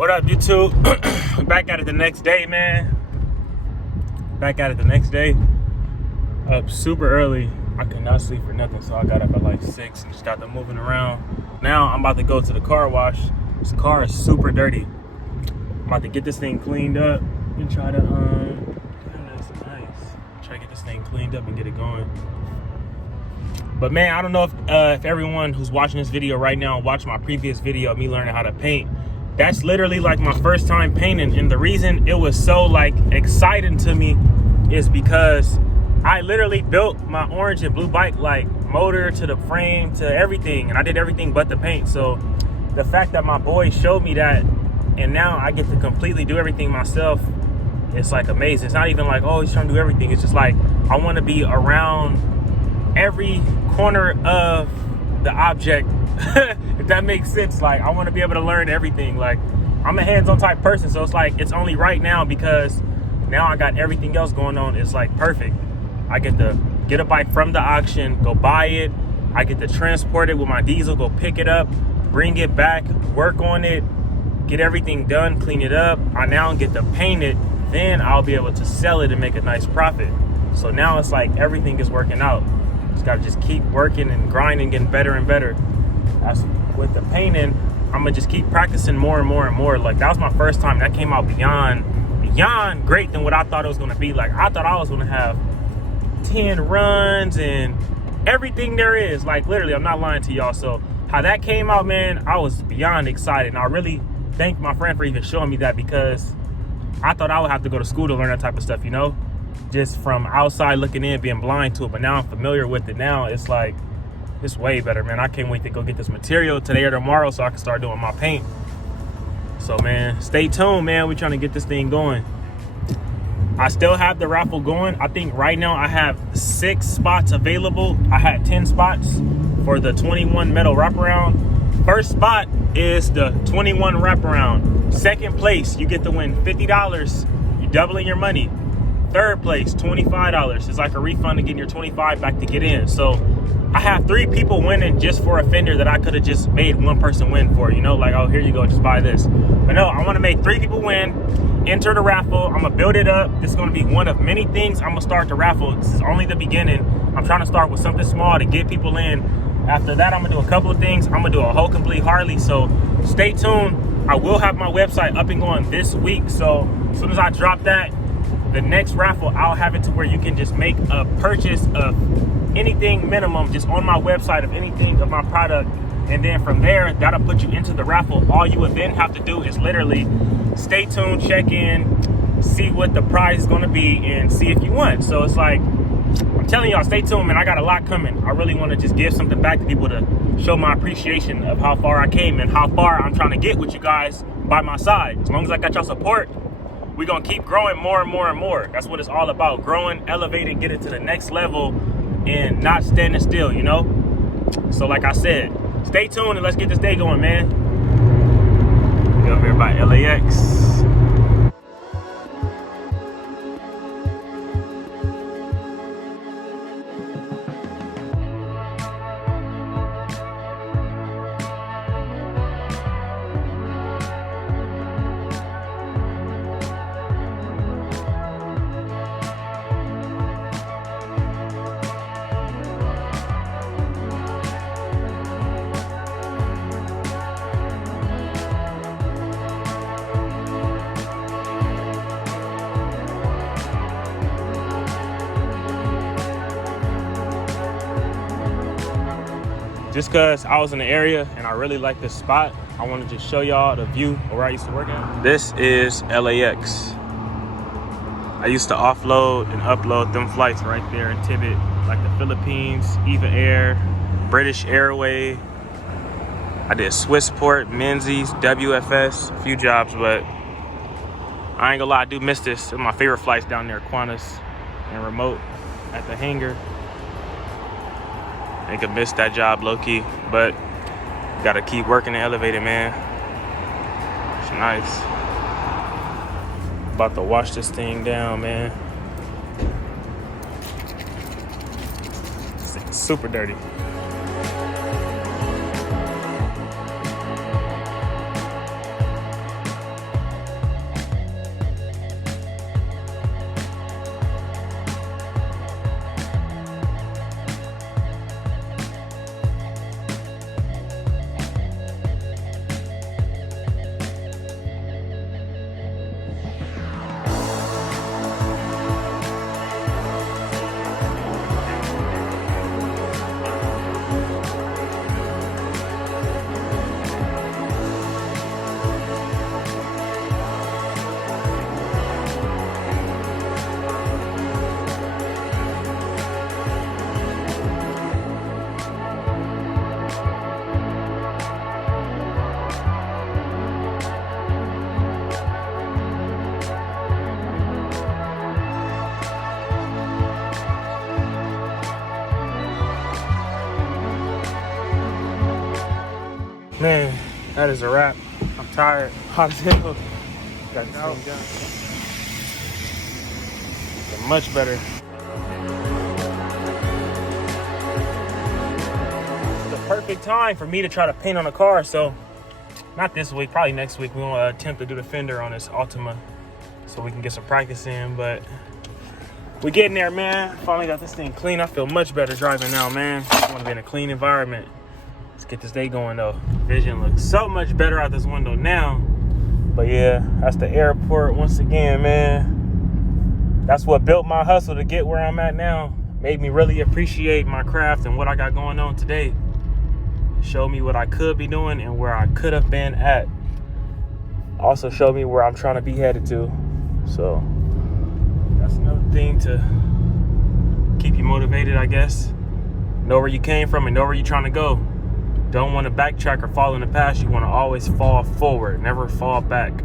What up, YouTube? Back at it the next day, man. Back at it the next day. Up super early. I could not sleep for nothing, so I got up at like 6 and just got them moving around. Now I'm about to go to the car wash. This car is super dirty. I'm about to get this thing cleaned up and try to try to get this thing cleaned up and get it going. But man, I don't know if everyone who's watching this video right now watched my previous video of me learning how to paint. That's literally like my first time painting, and the reason it was so like exciting to me is because I literally built my orange and blue bike, like motor to the frame to everything, and I did everything but the paint. So the fact that my boy showed me that and now I get to completely do everything myself, it's like amazing. It's not even like, oh, he's trying to do everything. It's just like I want to be around every corner of the object. If that makes sense. Like I want to be able to learn everything. Like I'm a hands-on type person, so it's like it's only right now because now I got everything else going on. It's like perfect. I get to get a bike from the auction, go buy it. I get to transport it with my diesel, go pick it up, bring it back, work on it, get everything done, clean it up. I now get to paint it. Then I'll be able to sell it and make a nice profit. So now it's like everything is working out. Just gotta just keep working and grinding, getting better and better. As with the painting, I'm gonna just keep practicing more and more and more. Like that was my first time. That came out beyond great than what I thought it was gonna be. Like I thought I was gonna have 10 runs and everything there is. Like literally, I'm not lying to y'all. So how that came out, man, I was beyond excited. And I really thank my friend for even showing me that, because I thought I would have to go to school to learn that type of stuff, you know? Just from outside looking in, being blind to it. But now I'm familiar with it now. It's like, it's way better, man. I can't wait to go get this material today or tomorrow so I can start doing my paint. So, man, stay tuned, man. We're trying to get this thing going. I still have the raffle going. I think right now I have 6 spots available. I had 10 spots for the 21 metal wraparound. First spot is the 21 wraparound. Second place, you get to win $50. You're doubling your money. Third place, $25. It's like a refund to getting your $25 back to get in. So I have 3 people winning just for a fender that I could have just made one person win for, you know, like, oh, here you go, just buy this. But no, I want to make 3 people win, enter the raffle. I'm gonna build it up. This is gonna be one of many things I'm gonna start the raffle. This is only the beginning. I'm trying to start with something small to get people in. After that, I'm gonna do a couple of things. I'm gonna do a whole complete Harley, so stay tuned. I will have my website up and going this week, so as soon as I drop that, the next raffle, I'll have it to where you can just make a purchase of anything minimum just on my website of anything of my product, and then from there, that'll put you into the raffle. All you would then have to do is literally stay tuned, check in, see what the prize is gonna be, and see if you won. So it's like, I'm telling y'all, stay tuned, man. I got a lot coming. I really want to just give something back to people to show my appreciation of how far I came and how far I'm trying to get with you guys by my side. As long as I got y'all support, we're gonna keep growing more and more and more. That's what it's all about. Growing, elevating, get it to the next level, and not standing still, you know? So like I said, stay tuned and let's get this day going, man. We're over here by LAX. Just because I was in the area and I really like this spot, I wanted to show y'all the view of where I used to work at. This is LAX. I used to offload and upload them flights right there in Tibet, like the Philippines, Eva Air, British Airway. I did Swissport, Menzies, WFS, a few jobs, but I ain't gonna lie, I do miss this. It's my favorite flights down there, Qantas and Remote at the hangar. I could miss that job low-key, but gotta keep working the elevator, man. It's nice. About to wash this thing down, man. It's super dirty. That is a wrap. I'm tired. Hot as hell. Got this thing done. Much better. It's the perfect time for me to try to paint on a car. So, not this week, probably next week. We're gonna attempt to do the fender on this Altima, so we can get some practice in. But we getting there, man. Finally got this thing clean. I feel much better driving now, man. I want to be in a clean environment. Let's get this day going though. Vision looks so much better out this window now. But yeah, that's the airport once again, man. That's what built my hustle to get where I'm at now. Made me really appreciate my craft and what I got going on today. Showed me what I could be doing and where I could have been at. Also showed me where I'm trying to be headed to. So that's another thing to keep you motivated, I guess. Know where you came from and know where you're trying to go. Don't want to backtrack or fall in the past. You want to always fall forward, never fall back.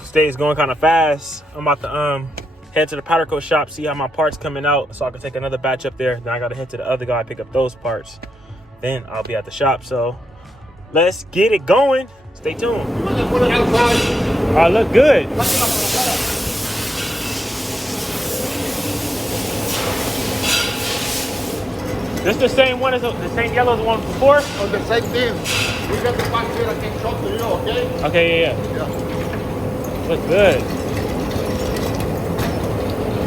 This day is going kind of fast. I'm about to head to the powder coat shop, see how my parts coming out, so I can take another batch up there. Then I got to head to the other guy, pick up those parts. Then I'll be at the shop. So let's get it going. Stay tuned. I look good. This the same one as the same yellow as the one before? Oh, the same thing. We got the box here. I can show to you, okay? Okay, yeah. Look good.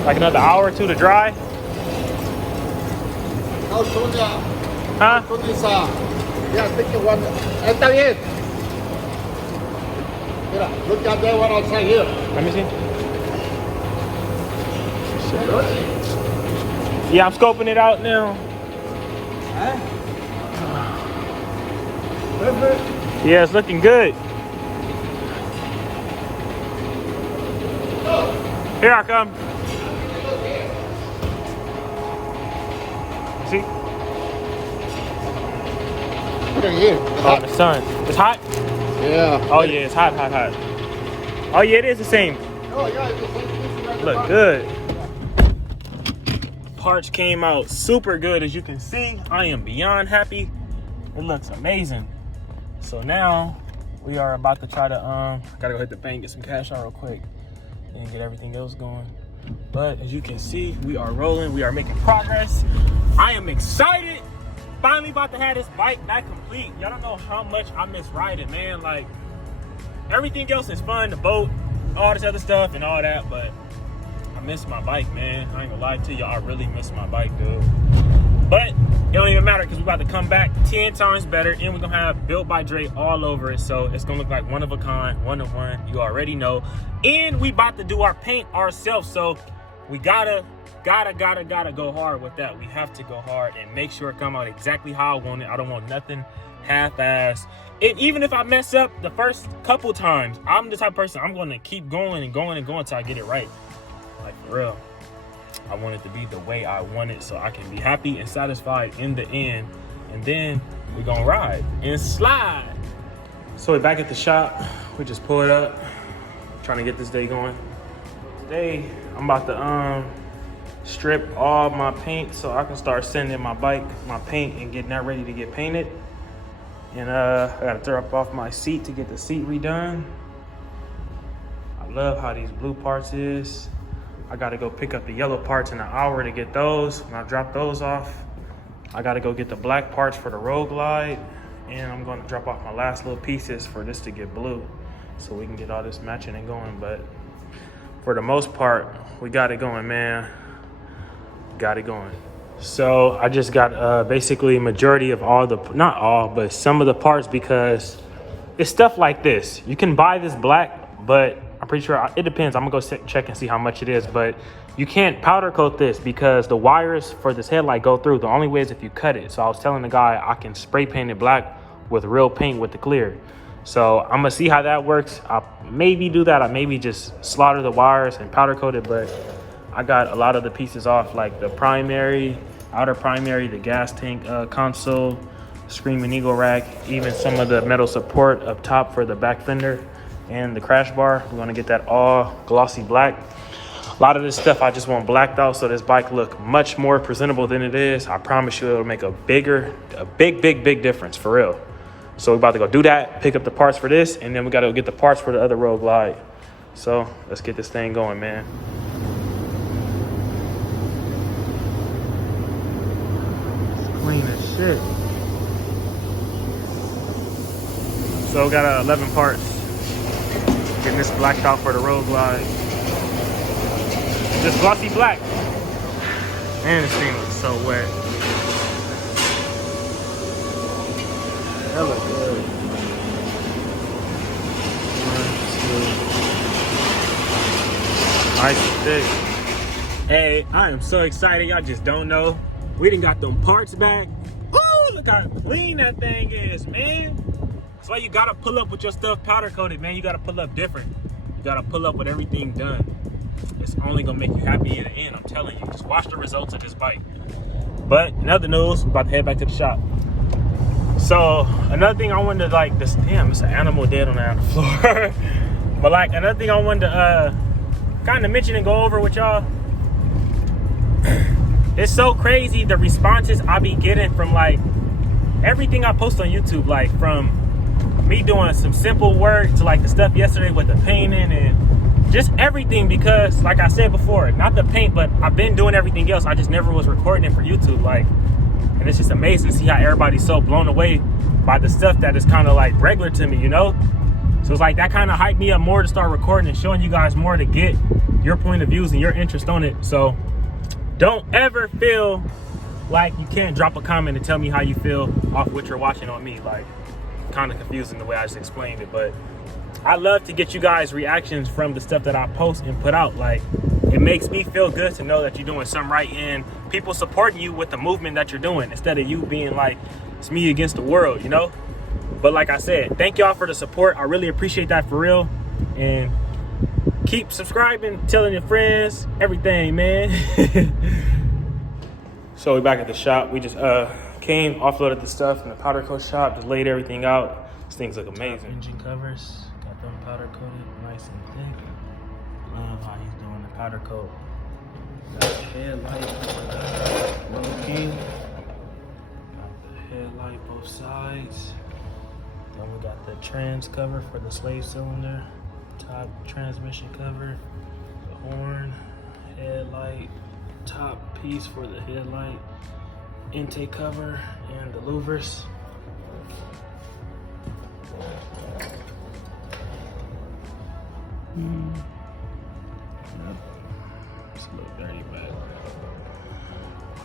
Like another hour or two to dry? No, Sonia. Huh? Sonia, yeah, take the one. Está bien. Mira, look at that one outside here. Let me see. Yeah, I'm scoping it out now. Yeah, it's looking good. Here I come. See? Look at here. Oh, the sun. It's hot? Yeah. Oh, yeah, it's hot. Oh, yeah, it is the same. Oh, yeah, it's the same thing. Look good. Parts came out super good, as you can see. I am beyond happy. It looks amazing. So now we are about to try to gotta go hit the bank, get some cash out real quick, and get everything else going. But as you can see, we are rolling, we are making progress. I am excited. Finally about to have this bike back complete. Y'all don't know how much I miss riding, man. Like, everything else is fun, the boat, all this other stuff and all that, but I miss my bike, man. I ain't gonna lie to you, I really miss my bike, dude. But it don't even matter because we're about to come back 10 times better, and we're gonna have Built by Dre all over it. So it's gonna look like one of a kind, one of one. You already know. And we about to do our paint ourselves. So we gotta go hard with that. We have to go hard and make sure it come out exactly how I want it. I don't want nothing half-assed. And even if I mess up the first couple times, I'm the type of person, I'm gonna keep going and going and going until I get it right. Like, for real. I want it to be the way I want it so I can be happy and satisfied in the end. And then we're gonna ride and slide. So we're back at the shop. We just pulled up, trying to get this day going. Today, I'm about to strip all my paint so I can start sending my bike, my paint, and getting that ready to get painted. And I gotta throw up off my seat to get the seat redone. I love how these blue parts is. I gotta go pick up the yellow parts in an hour to get those. When I drop those off, I gotta go get the black parts for the Road Glide. And I'm gonna drop off my last little pieces for this to get blue, so we can get all this matching and going. But for the most part, we got it going, man. Got it going. So I just got basically majority of all the, not all, but some of the parts, because it's stuff like this. You can buy this black, but I'm pretty sure it depends. I'm gonna go check and see how much it is, but you can't powder coat this because the wires for this headlight go through. The only way is if you cut it. So I was telling the guy I can spray paint it black with real paint with the clear. So I'm gonna see how that works. I'll maybe do that. I maybe just slaughter the wires and powder coat it, but I got a lot of the pieces off, like the primary, outer primary, the gas tank console, Screaming Eagle rack, even some of the metal support up top for the back fender and the crash bar. We're gonna get that all glossy black. A lot of this stuff I just want blacked out so this bike look much more presentable than it is. I promise you it'll make a big difference, for real. So we're about to go do that, pick up the parts for this, and then we got to get the parts for the other Road Glide. So let's get this thing going, man. It's clean as shit. So we got 11 parts. Getting this blacked out for the Road Glide. Just glossy black. Man, this thing looks so wet. That looks good. 1, 2. Nice and thick. Hey, I am so excited. Y'all just don't know. We done got them parts back. Woo! Look how clean that thing is, man. That's why you gotta pull up with your stuff powder coated, man. You gotta pull up different. You gotta pull up with everything done. It's only gonna make you happy in the end, I'm telling you. Just watch the results of this bike. But in other news, we're about to head back to the shop. So another thing I wanted to like this, damn, it's an animal dead on the floor. But like another thing I wanted to kind of mention and go over with y'all. It's so crazy the responses I be getting from like everything I post on YouTube, like from me doing some simple work to like the stuff yesterday with the painting and just everything, because like I said before, not the paint, but I've been doing everything else. I just never was recording it for YouTube. Like, and it's just amazing to see how everybody's so blown away by the stuff that is kind of like regular to me, you know? So it's like that kind of hyped me up more to start recording and showing you guys more to get your point of views and your interest on it. So don't ever feel like you can't drop a comment and tell me how you feel off what you're watching on me. Like, kind of confusing the way I just explained it, but I love to get you guys reactions from the stuff that I post and put out. Like, it makes me feel good to know that you're doing something right and people supporting you with the movement that you're doing instead of you being like, it's me against the world, you know? But like I said, thank y'all for the support. I really appreciate that for real. And keep subscribing, telling your friends, everything, man. So we're back at the shop. We just came, offloaded the stuff in the powder coat shop, just laid everything out. These things look amazing. Engine covers, got them powder coated, nice and thick. Love how he's doing the powder coat. Got the headlight looking. Got the headlight both sides. Then we got the trans cover for the slave cylinder. Top transmission cover, the horn, headlight, top piece for the headlight, intake cover, and the louvers. It's a little dirty, but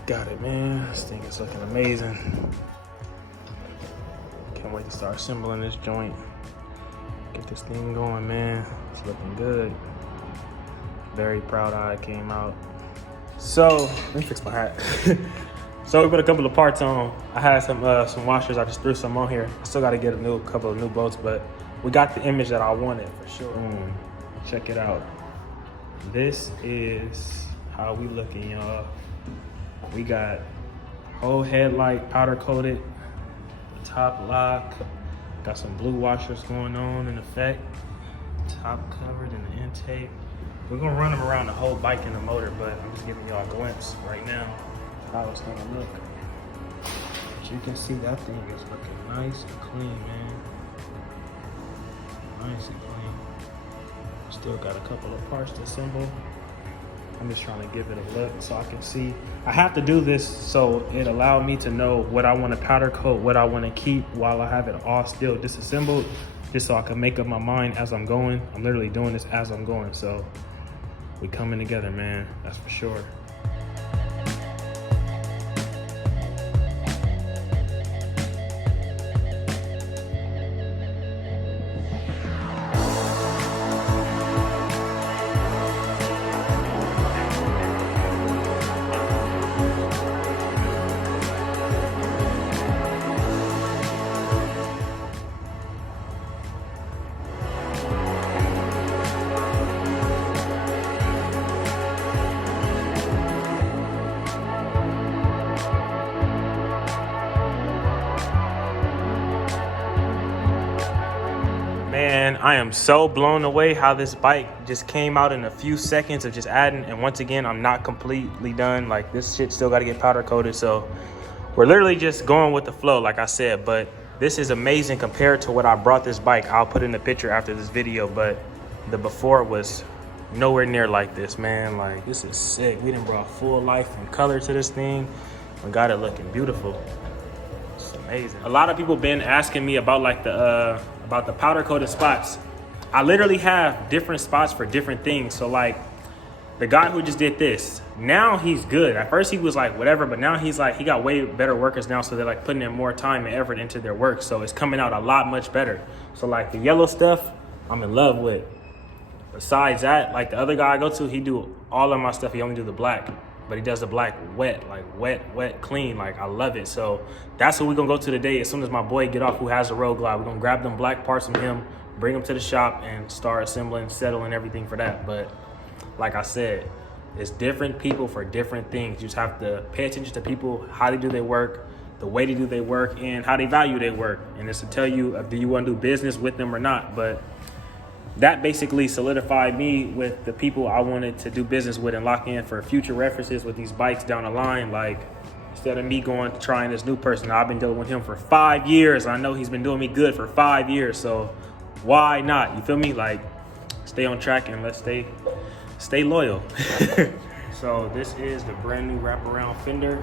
got it, man. This thing is looking amazing. Can't wait to start assembling this joint. Get this thing going, man. It's looking good. Very proud how it came out. So, let me fix my hat. So we put a couple of parts on. I had some washers. I just threw some on here. I still got to get a couple of new bolts, but we got the image that I wanted for sure. Check it out. This is how we looking, y'all. We got whole headlight powder coated, the top lock. Got some blue washers going on in effect. Top covered in the intake. We're gonna run them around the whole bike and the motor, but I'm just giving y'all a glimpse right now how it's gonna look. As you can see, that thing is looking nice and clean, man. Nice and clean. Still got a couple of parts to assemble. I'm just trying to give it a look so I can see. I have to do this so it allowed me to know what I want to powder coat, what I want to keep while I have it all still disassembled, just so I can make up my mind as I'm going. I'm literally doing this as I'm going, so we coming together, man, that's for sure. Man, I am so blown away how this bike just came out in a few seconds of just adding. And once again, I'm not completely done. Like, this shit still got to get powder coated. So we're literally just going with the flow, like I said. But This is amazing compared to what I brought this bike. I'll put in the picture after this video, but the before was nowhere near like this, man. Like, this is sick. We done brought full life and color to this thing and got it looking beautiful. It's amazing. A lot of people been asking me about like the powder coated spots. I literally have different spots for different things. So like the guy who just did this, now he's good. At first he was like whatever, but now he's like, he got way better workers now, so they're like putting in more time and effort into their work, so it's coming out a lot much better. So like the yellow stuff I'm in love with. Besides that, like the other guy I go to, he do all of my stuff. He only do the black, but he does the black wet, like wet, clean. Like, I love it. So that's what we're gonna go to today. As soon as my boy get off, who has a Road Glide, we're gonna grab them black parts from him, bring them to the shop, and start assembling, settling everything for that. But like I said, it's different people for different things. You just have to pay attention to people, how they do their work, the way they do their work, and how they value their work. And it's to tell you if you want to do business with them or not. But that basically solidified me with the people I wanted to do business with and lock in for future references with these bikes down the line. Like, instead of me going to trying this new person, I've been dealing with him for 5 years. I know he's been doing me good for 5 years. So why not? You feel me? Like, stay on track and let's stay loyal. So this is the brand new wraparound fender.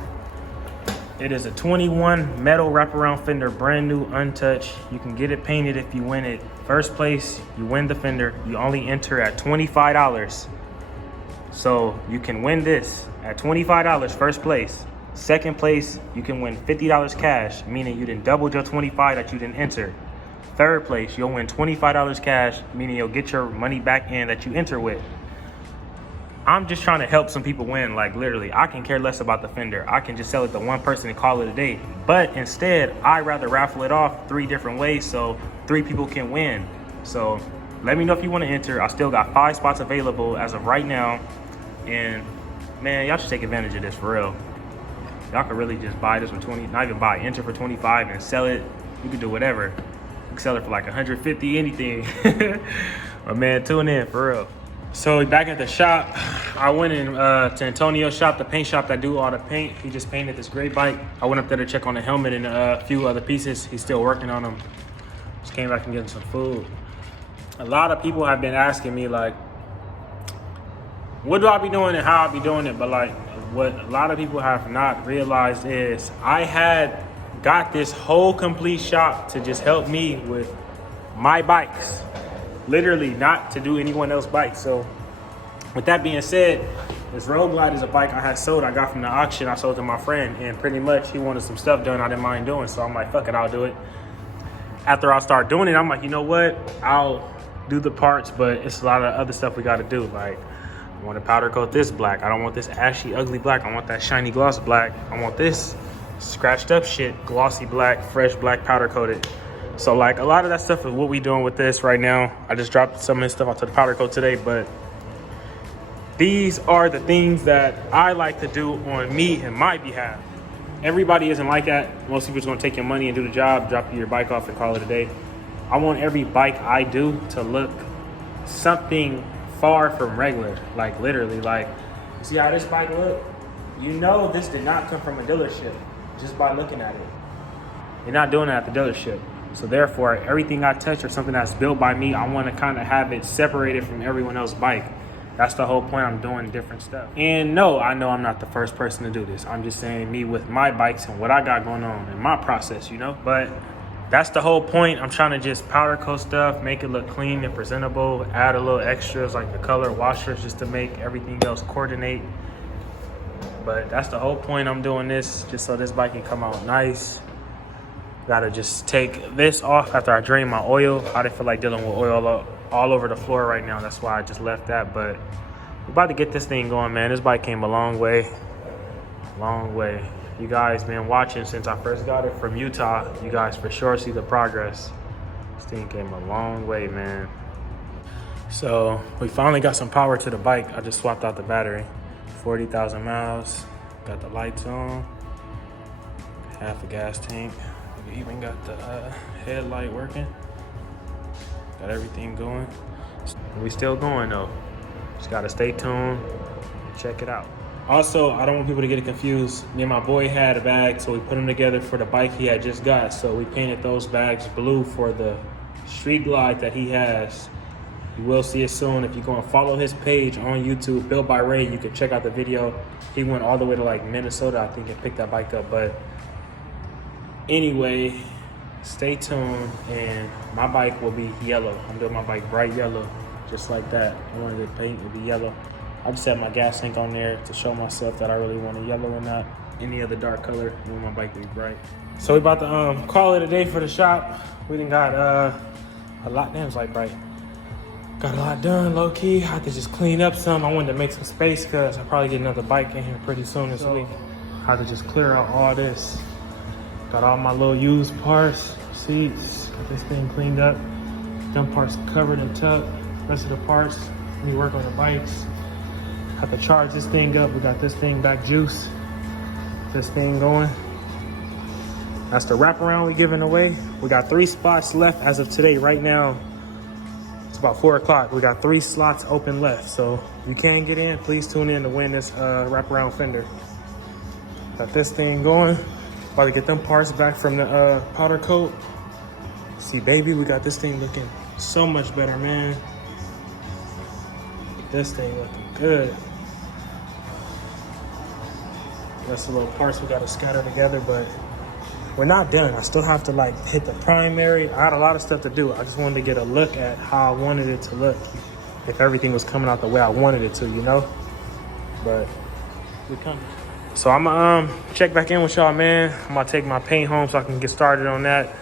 It is a 21 metal wraparound fender, brand new, untouched. You can get it painted if you win it. First place, you win the fender. You only enter at $25. So you can win this at $25, first place. Second place, you can win $50 cash, meaning you didn't double your 25 that you didn't enter. Third place, you'll win $25 cash, meaning you'll get your money back in that you enter with. I'm just trying to help some people win. Like, literally, I can care less about the fender. I can just sell it to one person and call it a day. But instead, I'd rather raffle it off 3 different ways so 3 people can win. So let me know if you want to enter. I still got 5 spots available as of right now. And man, y'all should take advantage of this for real. Y'all could really just buy this for 20, not even buy, enter for 25 and sell it. You could do whatever. You can sell it for like 150, anything. But man, tune in for real. So back at the shop, I went in to Antonio's shop, the paint shop that do all the paint. He just painted this great bike. I went up there to check on the helmet and a few other pieces. He's still working on them. Just came back and getting some food. A lot of people have been asking me like, what do I be doing and how I be doing it? But like, what a lot of people have not realized is I had got this whole complete shop to just help me with my bikes. Literally not to do anyone else's bike. So with that being said, this Road Glide is a bike I had sold. I got from the auction. I sold to my friend, and pretty much he wanted some stuff done I didn't mind doing. So I'm like, fuck it, I'll do it. After I start doing it, I'm like, you know what? I'll do the parts, but it's a lot of other stuff we got to do. Like, I want to powder coat this black. I don't want this ashy, ugly black. I want that shiny gloss black. I want this scratched up shit, glossy black, fresh black powder coated. So like a lot of that stuff is what we doing with this right now. I just dropped some of this stuff onto the powder coat today, but these are the things that I like to do on me and my behalf. Everybody isn't like that. Most people just gonna take your money and do the job, drop your bike off and call it a day. I want every bike I do to look something far from regular. Like literally, like, you see how this bike look? You know this did not come from a dealership just by looking at it. You're not doing it at the dealership. So therefore, everything I touch or something that's built by me, I want to kind of have it separated from everyone else's bike. That's the whole point. I'm doing different stuff. And no, I know I'm not the first person to do this. I'm just saying me with my bikes and what I got going on in my process, you know? But that's the whole point. I'm trying to just powder coat stuff, make it look clean and presentable, add a little extras like the color washers just to make everything else coordinate. But that's the whole point. I'm doing this just so this bike can come out nice. Gotta just take this off after I drain my oil. I didn't feel like dealing with oil all over the floor right now. That's why I just left that. But we're about to get this thing going, man. This bike came a long way. Long way. You guys been watching since I first got it from Utah. You guys for sure see the progress. This thing came a long way, man. So we finally got some power to the bike. I just swapped out the battery. 40,000 miles. Got the lights on. Half a gas tank. We even got the headlight working. Got everything going. We still going though. Just gotta stay tuned. Check it out. Also, I don't want people to get it confused. Me and my boy had a bag, so we put them together for the bike he had just got. So we painted those bags blue for the street glide that he has. You will see it soon. If you go and follow his page on YouTube, Builtbydre, you can check out the video. He went all the way to like Minnesota, I think, and picked that bike up. But anyway, stay tuned, and my bike will be yellow. I'm doing my bike bright yellow, just like that. I wanted the paint to be yellow. I just had my gas tank on there to show myself that I really want a yellow and not any other dark color. I want my bike to be bright. So we about to call it a day for the shop. We done got a lot. Damn, it's like bright. Got a lot done, low key. I had to just clean up some. I wanted to make some space because I'll probably get another bike in here pretty soon this week. I had to just clear out all this. Got all my little used parts, seats. Got this thing cleaned up. Them parts covered and tucked. Rest of the parts, we work on the bikes. Have to charge this thing up. We got this thing back juice. This thing going. That's the wraparound we giving away. We got 3 spots left as of today. Right now, it's about 4 o'clock. We got 3 slots open left. So if you can get in, please tune in to win this wraparound fender. Got this thing going. About to get them parts back from the powder coat. See, baby, we got this thing looking so much better, man. This thing looking good. That's the little parts we gotta scatter together, but we're not done. I still have to like hit the primary. I had a lot of stuff to do. I just wanted to get a look at how I wanted it to look. If everything was coming out the way I wanted it to, you know? But we're coming. So I'm gonna check back in with y'all, man. I'm gonna take my paint home so I can get started on that.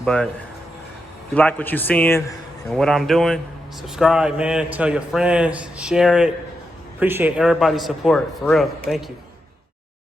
But if you like what you're seeing and what I'm doing, subscribe, man. Tell your friends, share it. Appreciate everybody's support, for real. Thank you.